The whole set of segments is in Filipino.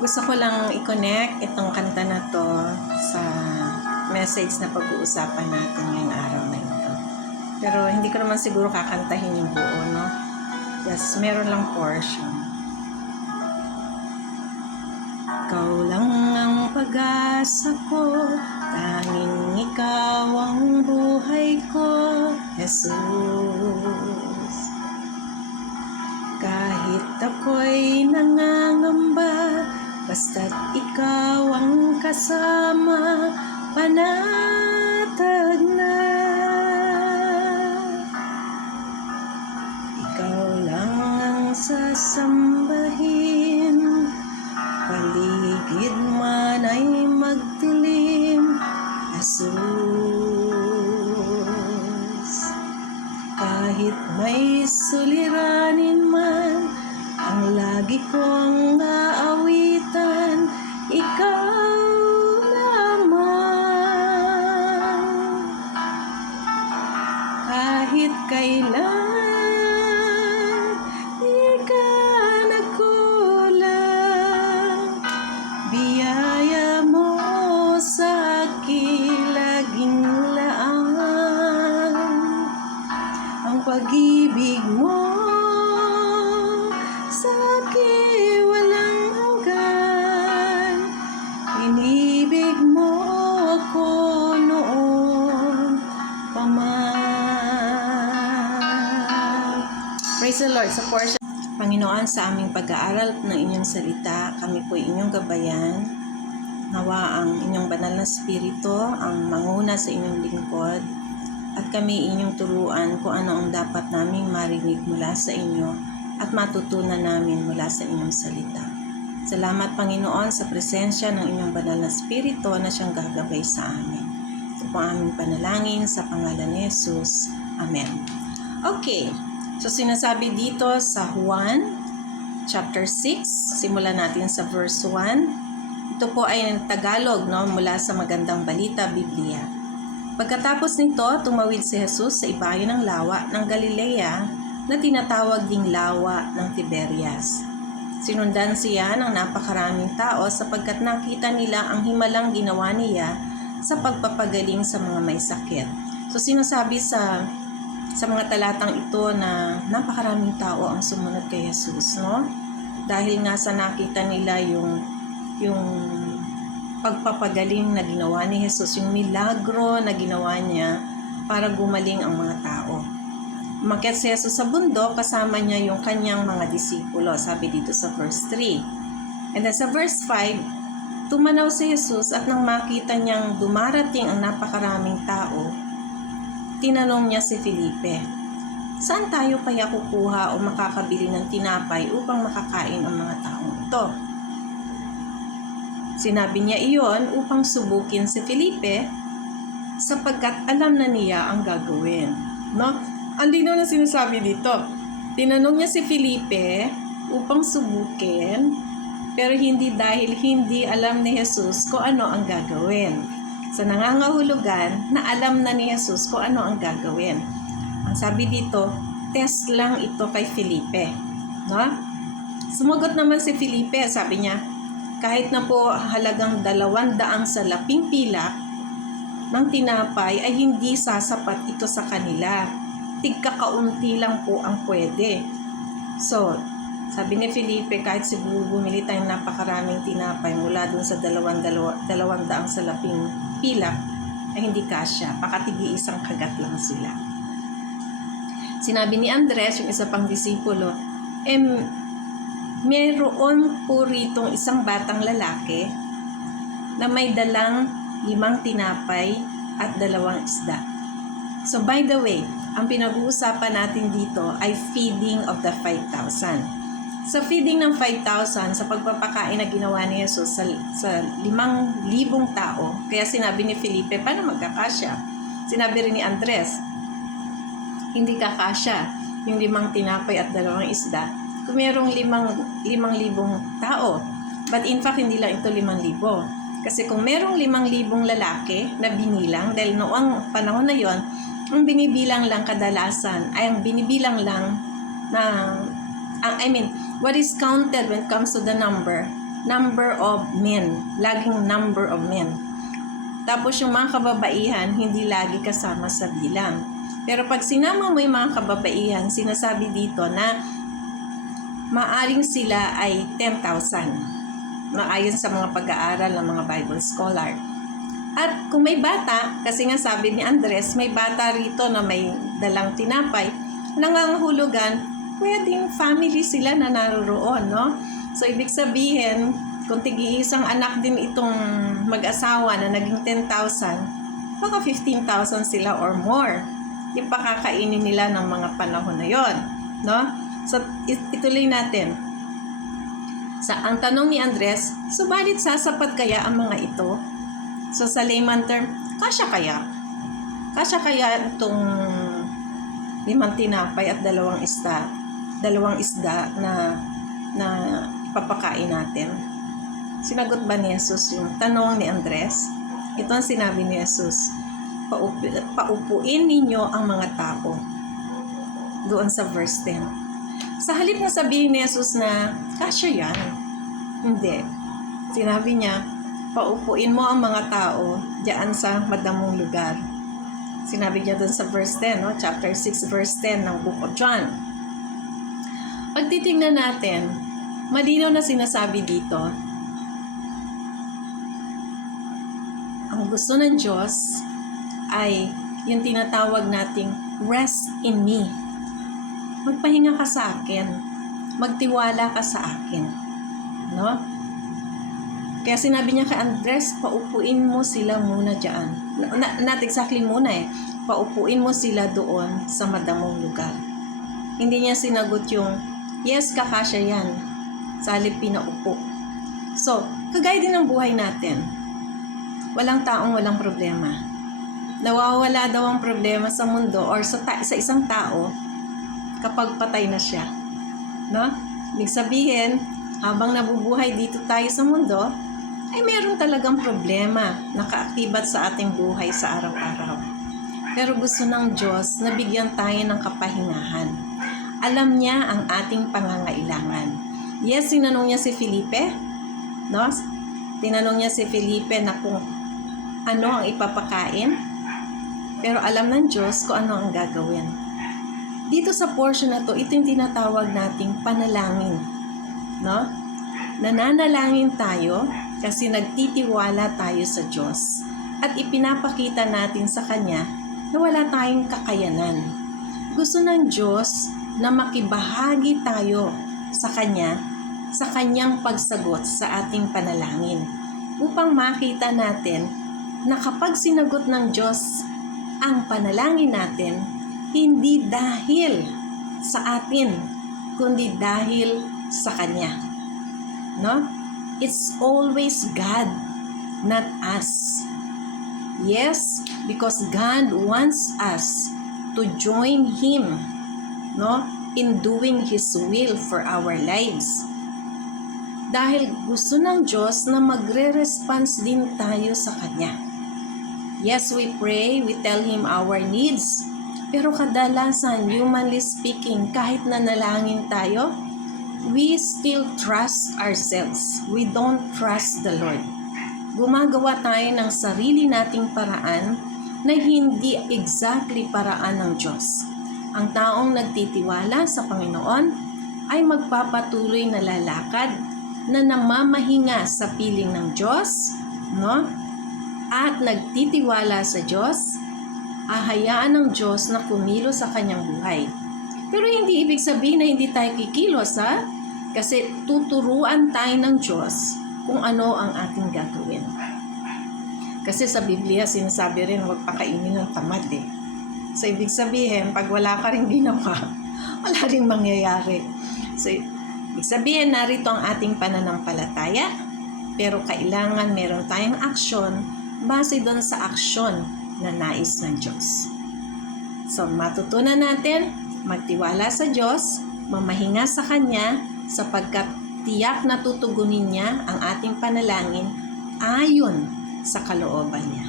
Gusto ko lang i-connect itong kanta na to sa message na pag-uusapan natin ngayong araw na ito. Pero hindi ko naman siguro kakantahin yung buo, no? Just meron lang portion. Ikaw lang ang pag-asa ko, tanging ikaw ang buhay ko, Jesus. Kahit ako'y nangangamba, basta't ikaw ang kasama, panatag na. Ikaw lang ang sasambahin, paligid man ay magdilim, Jesus. Kahit may suliranin man, ang lagi kong aawitan, ikaw lamang. Kahit kailan di ka nagkulang, biyaya mo sa akin laging laan. Ang pag-ibig mo sa akin walang hanggan. Inibig mo ako noon pa man. Praise the Lord. Sa portion, Panginoon, sa aming pag-aaral ng inyong salita, kami po inyong gabayan. Nawa ang inyong banal na spirito ang manguna sa inyong lingkod, at kami inyong turuan kung ano ang dapat naming marinig mula sa inyo at matutunan namin mula sa inyong salita. Salamat, Panginoon, sa presensya ng inyong banal na spirito na siyang gagabay sa amin. Ito po aming panalangin sa pangalan ni Jesus. Amen. Okay, so sinasabi dito sa Juan chapter 6, simulan natin sa verse 1. Ito po ay Tagalog, no, mula sa Magandang Balita, Biblia. Pagkatapos nito, tumawid si Jesus sa ibayo ng lawa ng Galilea na tinatawag ding lawa ng Tiberias. Sinundan siya ng napakaraming tao sapagkat nakita nila ang himalang ginawa niya sa pagpapagaling sa mga may sakit. So sinasabi sa mga talatang ito na napakaraming tao ang sumunod kay Jesus, no? Dahil nga sa nakita nila yung pagpapagaling na ginawa ni Jesus, yung milagro na ginawa niya para gumaling ang mga tao. Umakyat si Jesus sa bundok, kasama niya yung kanyang mga disipulo, sabi dito sa verse 3. And then sa verse 5, tumanaw si Jesus at nang makita niyang dumarating ang napakaraming tao, tinanong niya si Felipe, "Saan tayo kaya kukuha o makakabili ng tinapay upang makakain ang mga taong ito?" Sinabi niya iyon upang subukin si Felipe sapagkat alam na niya ang gagawin. No? Ang linaw na sinasabi dito. Tinanong niya si Felipe upang subukin, pero hindi dahil hindi alam ni Jesus kung ano ang gagawin. Sa nangangahulugan na alam na ni Jesus kung ano ang gagawin. Ang sabi dito, test lang ito kay Felipe. No? Sumagot naman si Felipe, sabi niya, kahit na po halagang 200 salaping pilak ng tinapay ay hindi sasapat ito sa kanila. Tigkakaunti lang po ang pwede. So, sabi ni Felipe, kahit siguro bumili tayong napakaraming tinapay mula dun sa 200 salaping pilak, ay hindi kasya. Pakatigi isang kagat lang sila. Sinabi ni Andres, yung isa pang disipulo, meron po ritong isang batang lalaki na may dalang 5 tinapay at 2 isda. So by the way, ang pinag-uusapan natin dito ay feeding of the 5,000. Sa feeding ng 5,000, sa pagpapakain na ginawa ni Jesus sa 5,000 tao, kaya sinabi ni Felipe, paano magkakasya? Sinabi rin ni Andres, hindi kakasya yung 5 tinapay at 2 isda kung merong 5,000 tao. But in fact, hindi lang ito 5,000. Kasi kung merong 5,000 lalaki na binilang, dahil noong panahon na yon, ang binibilang lang kadalasan ay ang binibilang lang na what is counted when it comes to the number number of men. Laging number of men. Tapos yung mga kababaihan, hindi lagi kasama sa bilang. Pero pag sinama mo yung mga kababaihan, sinasabi dito na maaring sila ay 10,000. Ayon sa mga pag-aaral ng mga Bible scholar. At kung may bata, kasi nga sabi ni Andres, may bata rito na may dalang tinapay, nangangahulugan, pwedeng family sila na naroon, no? So, ibig sabihin, kung tig-iisang anak din itong mag-asawa na naging 10,000, baka 15,000 sila or more. Yung pakakainin nila ng mga panahon na yon, no? So, ituloy natin. Ang tanong ni Andres, subalit sasapat kaya ang mga ito? So, sa layman term, kasya kaya? Kasya kaya itong 5 tinapay at 2 isda na papakain natin? Sinagot ba ni Jesus yung tanong ni Andres? Ito ang sinabi ni Jesus, paupuin ninyo ang mga tao. Doon sa verse 10. Sa halip na sabihin ni Jesus na, kasya yan. Hindi. Sinabi niya, paupuin mo ang mga tao diyan sa madamong lugar. Sinabi niya doon sa verse 10, no? Chapter 6, verse 10 ng Book of John. Pag titingnan natin, malinaw na sinasabi dito, ang gusto ng Diyos ay yung tinatawag nating rest in me. Magpahinga ka sa akin. Magtiwala ka sa akin. No? Kaya sinabi niya kay Andres, paupuin mo sila muna dyan. Not exactly muna Paupuin mo sila doon sa madamong lugar. Hindi niya sinagot yung, yes, kakasya yan. Sa halip pinaupo. So, kagaya din ng buhay natin. Walang taong walang problema. Nawawala daw ang problema sa mundo or sa isang tao kapag patay na siya. No? Ibig sabihin, habang nabubuhay dito tayo sa mundo, ay meron talagang problema na kaakibat sa ating buhay sa araw-araw. Pero gusto ng Diyos na bigyan tayo ng kapahingahan. Alam niya ang ating pangangailangan. Yes, tinanong niya si Felipe, no? Tinanong niya si Felipe na kung ano ang ipapakain, pero alam ng Diyos kung ano ang gagawin. Dito sa portion na to, ito yung tinatawag nating panalangin, no? Nananalangin tayo kasi nagtitiwala tayo sa Diyos at ipinapakita natin sa Kanya na wala tayong kakayanan. Gusto ng Diyos na makibahagi tayo sa Kanya, sa Kanyang pagsagot sa ating panalangin upang makita natin na kapag sinagot ng Diyos ang panalangin natin, hindi dahil sa atin, kundi dahil sa Kanya. No? It's always God, not us. Yes, because God wants us to join Him, no, in doing His will for our lives. Dahil gusto ng Diyos na magre-response din tayo sa Kanya. Yes, we pray, we tell Him our needs, pero kadalasan, humanly speaking, kahit nanalangin tayo, we still trust ourselves. We don't trust the Lord. Gumagawa tayo ng sarili nating paraan na hindi exactly paraan ng Diyos. Ang taong nagtitiwala sa Panginoon ay magpapatuloy na lalakad na namamahinga sa piling ng Diyos, no? At nagtitiwala sa Diyos, ahayaan ng Diyos na kumilos sa kanyang buhay. Pero hindi ibig sabihin na hindi tayo kikilos, ha? Kasi tuturuan tayo ng Diyos kung ano ang ating gagawin. Kasi sa Biblia, sinasabi rin, huwag pakainin ng tamad So, ibig sabihin, pag wala ka rin ginawa, wala rin mangyayari. So, ibig sabihin, narito ang ating pananampalataya, pero kailangan meron tayong aksyon base doon sa aksyon na nais ng Diyos. So, matutunan natin, magtiwala sa Diyos, mamahinga sa Kanya, sapagkat tiyak na tutugunin niya ang ating panalangin ayon sa kalooban niya.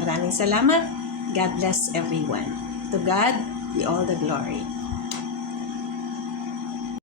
Maraming salamat. God bless everyone. To God be all the glory.